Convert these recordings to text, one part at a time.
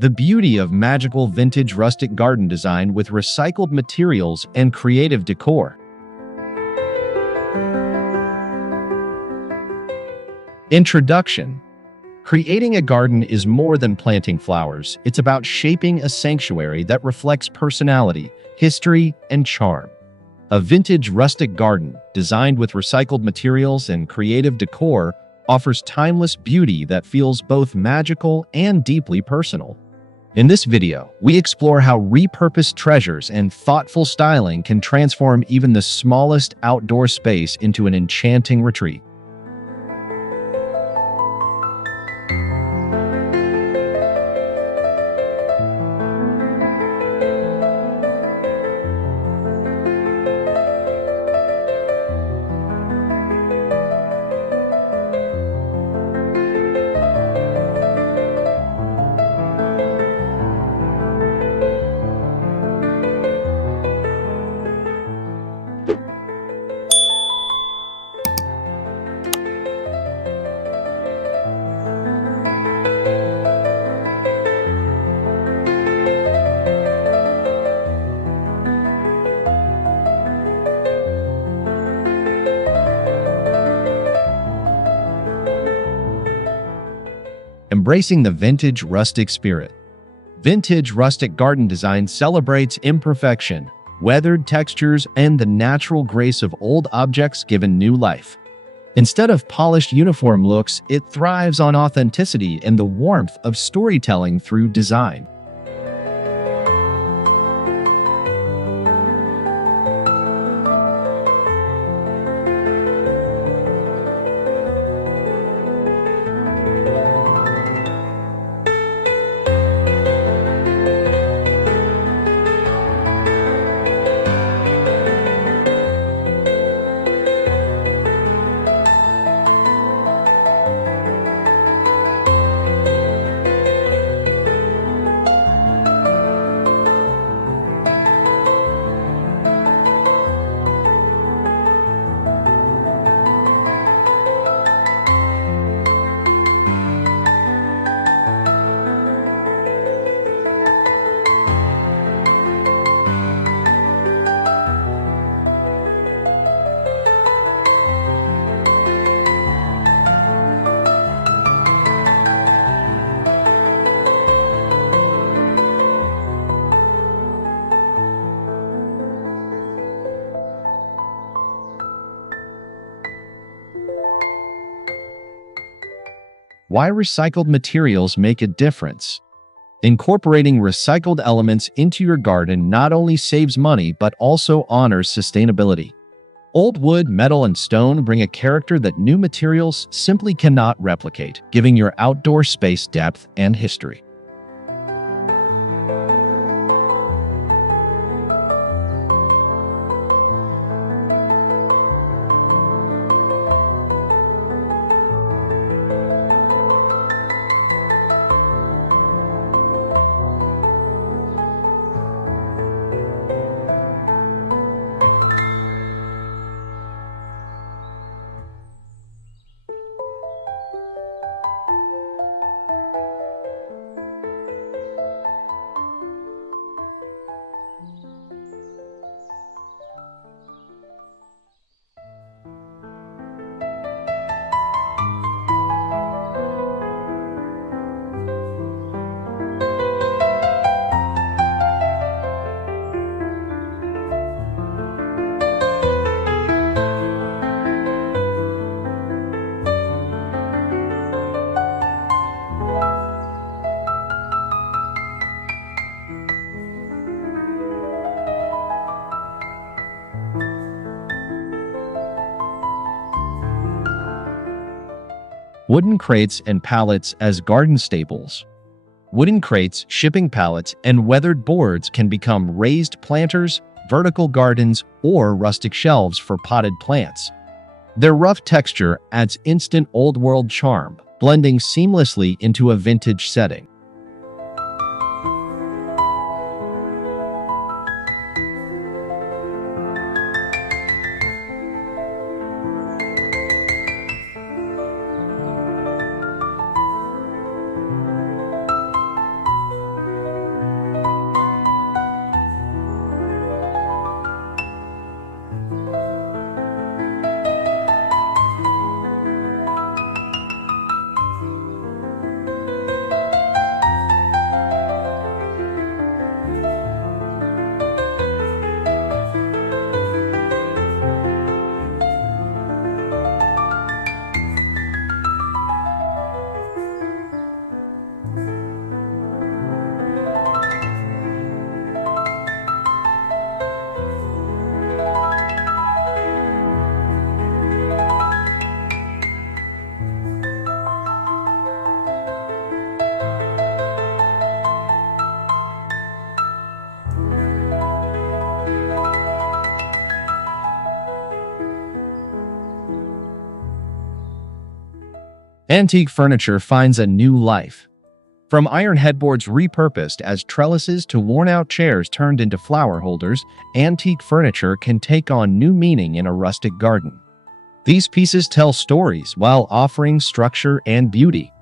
The beauty of magical vintage rustic garden design with recycled materials and creative decor. Introduction. Creating a garden is more than planting flowers. It's about shaping a sanctuary that reflects personality, history, and charm. A vintage rustic garden, designed with recycled materials and creative decor, offers timeless beauty that feels both magical and deeply personal. In this video, we explore how repurposed treasures and thoughtful styling can transform even the smallest outdoor space into an enchanting retreat. Embracing the vintage rustic spirit. Vintage rustic garden design celebrates imperfection, weathered textures, and the natural grace of old objects given new life. Instead of polished uniform looks, it thrives on authenticity and the warmth of storytelling through design. Why recycled materials make a difference. Incorporating recycled elements into your garden not only saves money but also honors sustainability. Old wood, metal, and stone bring a character that new materials simply cannot replicate, giving your outdoor space depth and history. Wooden crates and pallets as garden staples. Wooden crates, shipping pallets, and weathered boards can become raised planters, vertical gardens, or rustic shelves for potted plants. Their rough texture adds instant old-world charm, blending seamlessly into a vintage setting. Antique furniture finds a new life. From iron headboards repurposed as trellises to worn-out chairs turned into flower holders, antique furniture can take on new meaning in a rustic garden. These pieces tell stories while offering structure and beauty.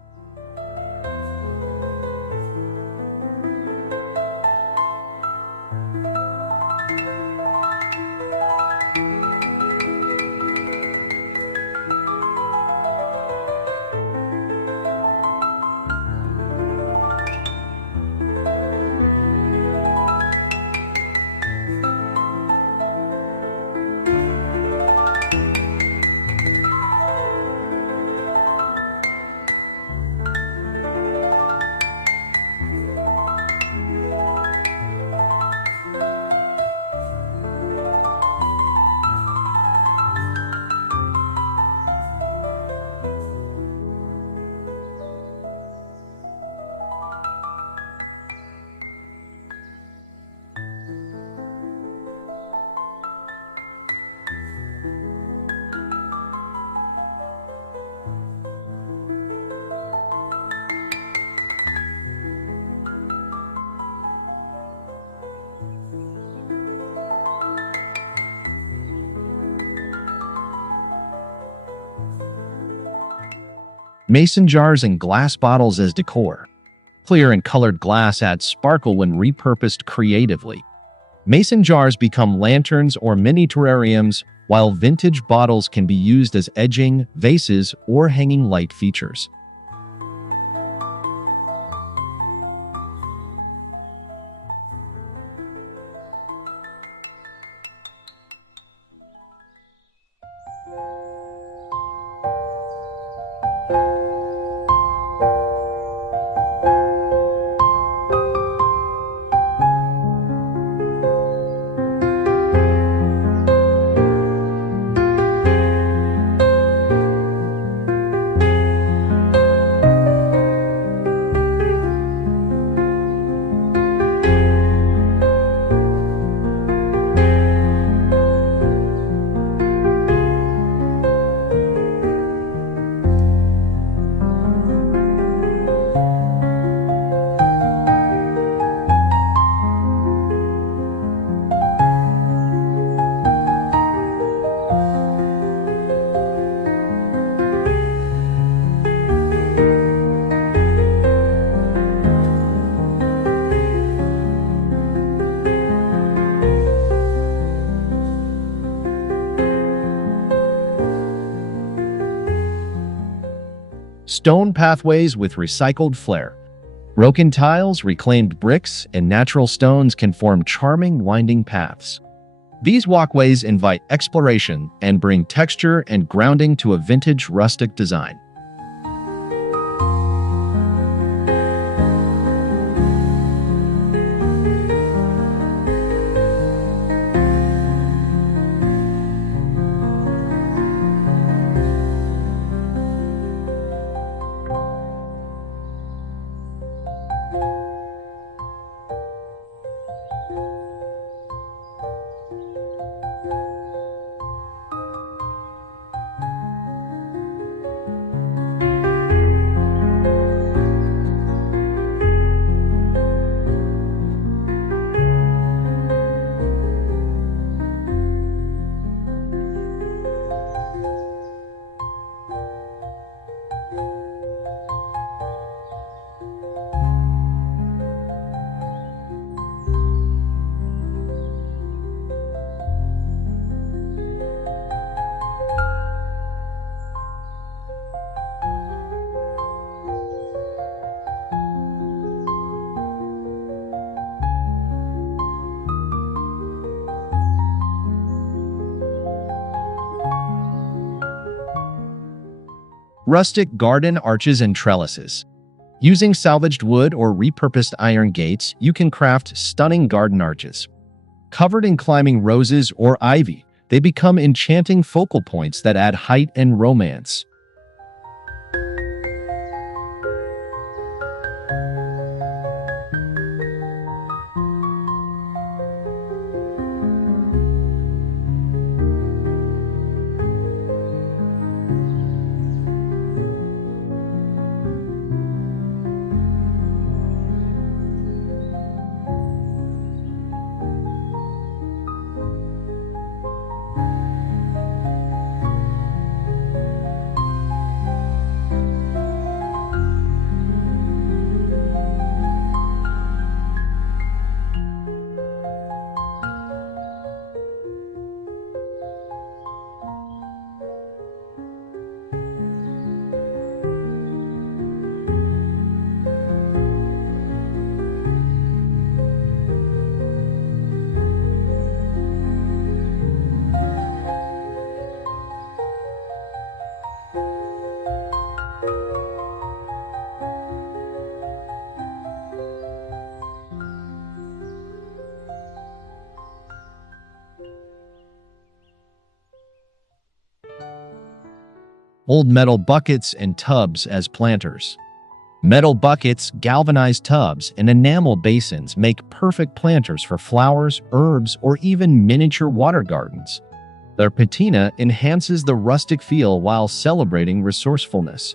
Mason jars and glass bottles as decor. Clear and colored glass adds sparkle when repurposed creatively. Mason jars become lanterns or mini terrariums, while vintage bottles can be used as edging, vases, or hanging light features. Stone pathways with recycled flair. Broken tiles, reclaimed bricks, and natural stones can form charming winding paths. These walkways invite exploration and bring texture and grounding to a vintage rustic design. Rustic garden arches and trellises. Using salvaged wood or repurposed iron gates, you can craft stunning garden arches. Covered in climbing roses or ivy, they become enchanting focal points that add height and romance. Old metal buckets and tubs as planters. Metal buckets, galvanized tubs, and enamel basins make perfect planters for flowers, herbs, or even miniature water gardens. Their patina enhances the rustic feel while celebrating resourcefulness.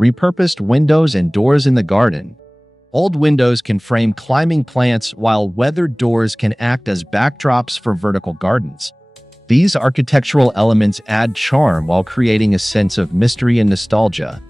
Repurposed windows and doors in the garden. Old windows can frame climbing plants, while weathered doors can act as backdrops for vertical gardens. These architectural elements add charm while creating a sense of mystery and nostalgia.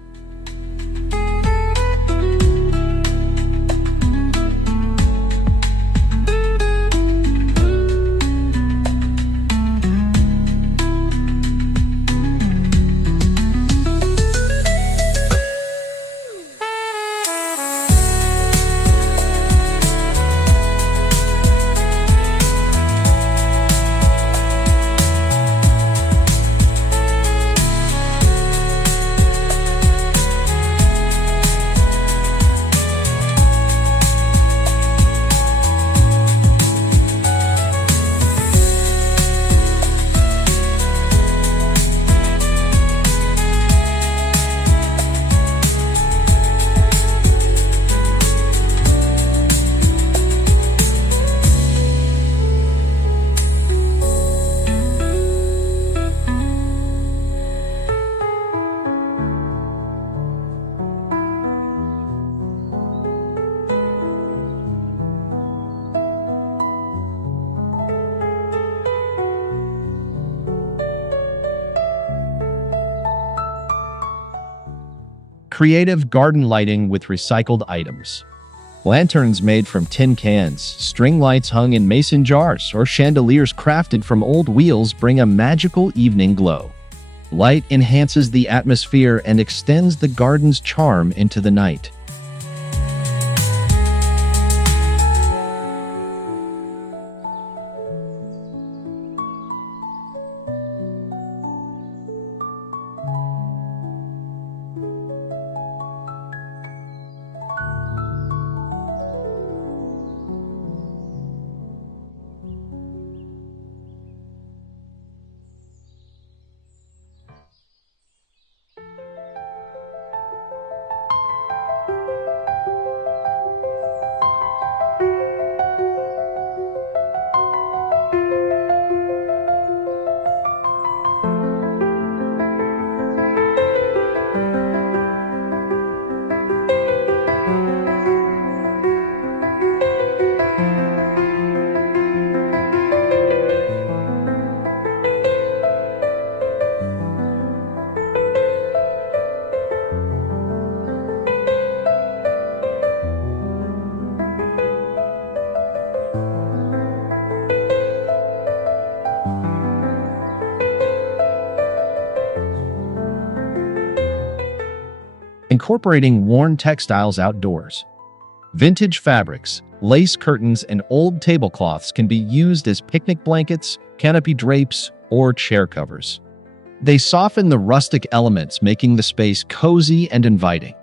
Creative garden lighting with recycled items. Lanterns made from tin cans, string lights hung in mason jars, or chandeliers crafted from old wheels bring a magical evening glow. Light enhances the atmosphere and extends the garden's charm into the night. Incorporating worn textiles outdoors. Vintage fabrics, lace curtains, and old tablecloths can be used as picnic blankets, canopy drapes, or chair covers. They soften the rustic elements, making the space cozy and inviting.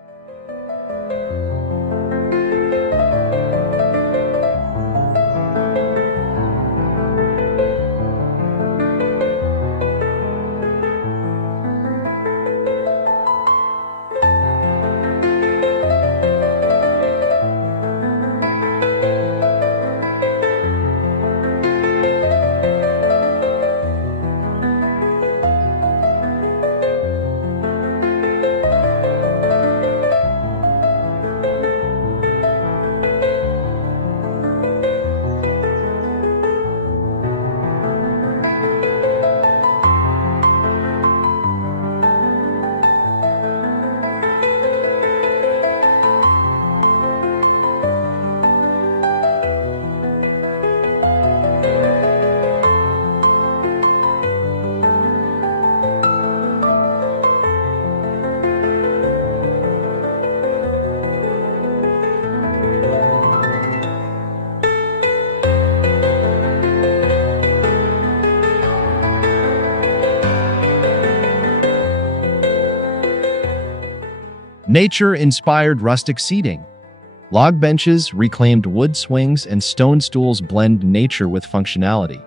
Nature-inspired rustic seating. Log benches, reclaimed wood swings, and stone stools blend nature with functionality.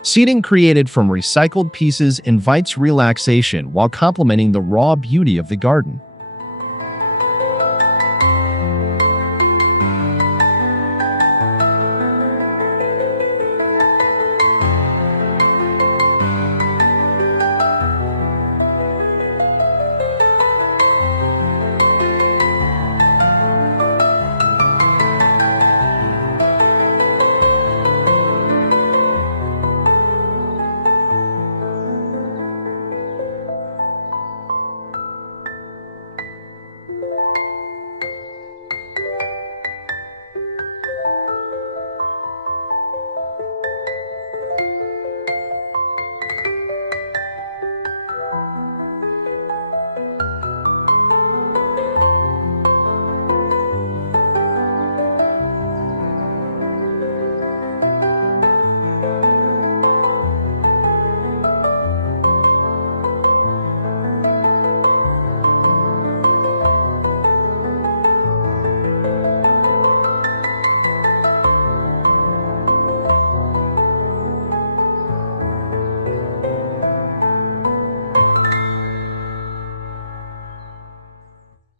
Seating created from recycled pieces invites relaxation while complementing the raw beauty of the garden.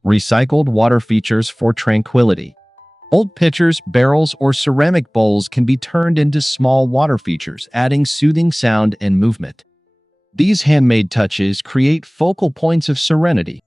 Recycled water features for tranquility. Old pitchers, barrels, or ceramic bowls can be turned into small water features, adding soothing sound and movement. These handmade touches create focal points of serenity.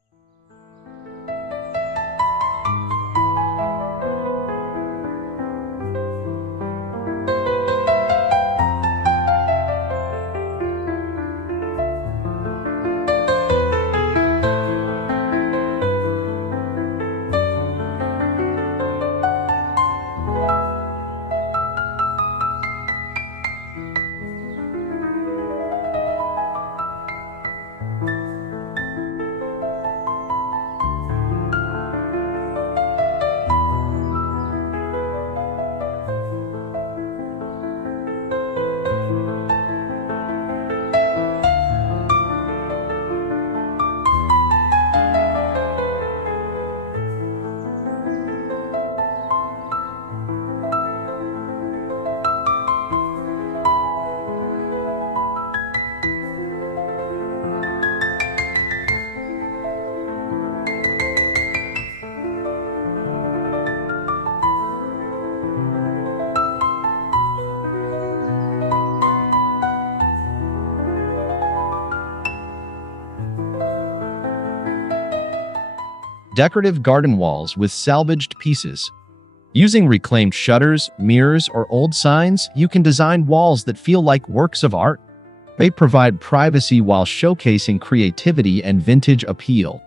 Decorative garden walls with salvaged pieces. Using reclaimed shutters, mirrors, or old signs, you can design walls that feel like works of art. They provide privacy while showcasing creativity and vintage appeal.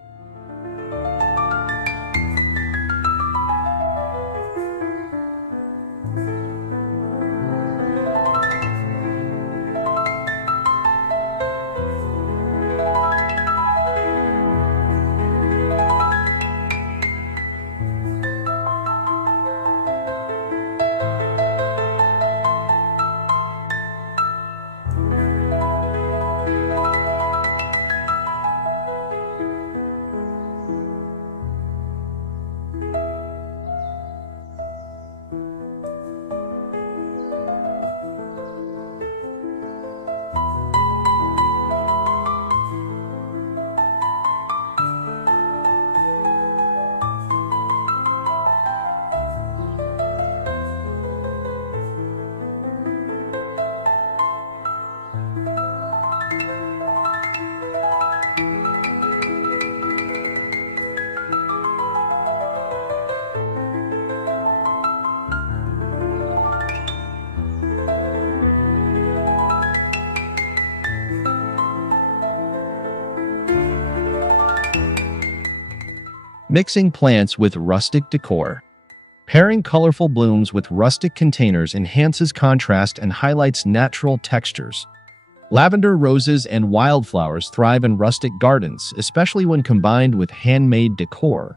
Mixing plants with rustic decor. Pairing colorful blooms with rustic containers enhances contrast and highlights natural textures. Lavender, roses, and wildflowers thrive in rustic gardens, especially when combined with handmade decor.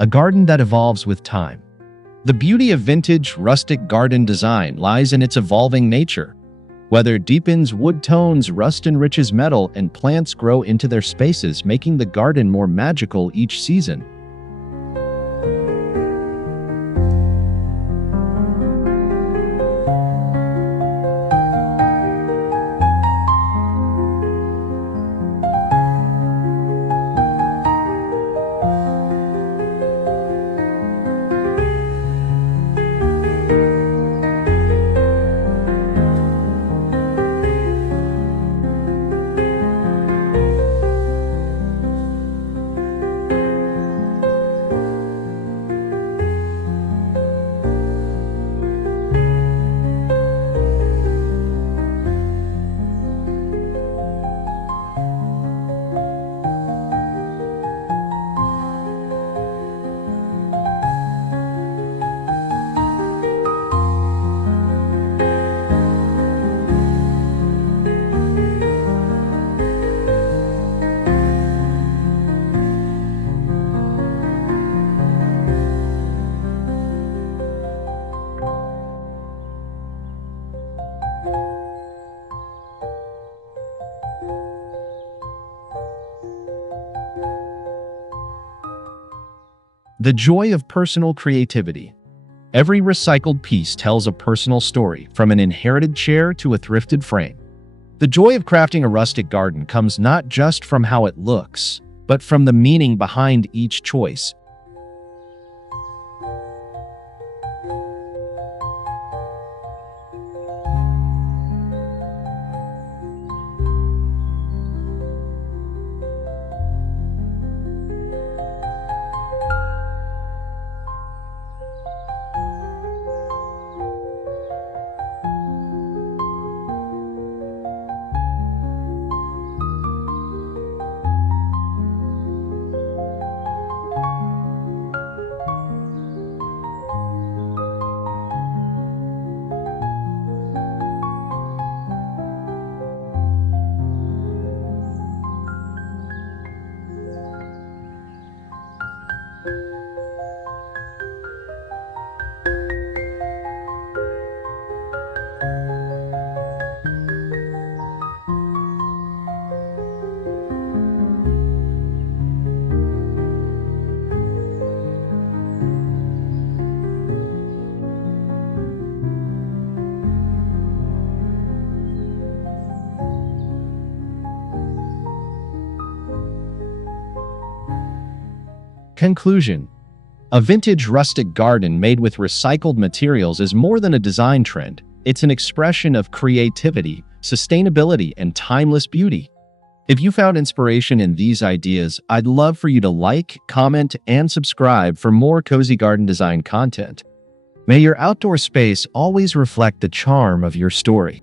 A garden that evolves with time. The beauty of vintage, rustic garden design lies in its evolving nature. Weather deepens wood tones, rust enriches metal, and plants grow into their spaces, making the garden more magical each season. The joy of personal creativity. Every recycled piece tells a personal story, from an inherited chair to a thrifted frame. The joy of crafting a rustic garden comes not just from how it looks, but from the meaning behind each choice. Conclusion. A vintage rustic garden made with recycled materials is more than a design trend. It's an expression of creativity, sustainability, and timeless beauty. If you found inspiration in these ideas, I'd love for you to like, comment, and subscribe for more cozy garden design content. May your outdoor space always reflect the charm of your story.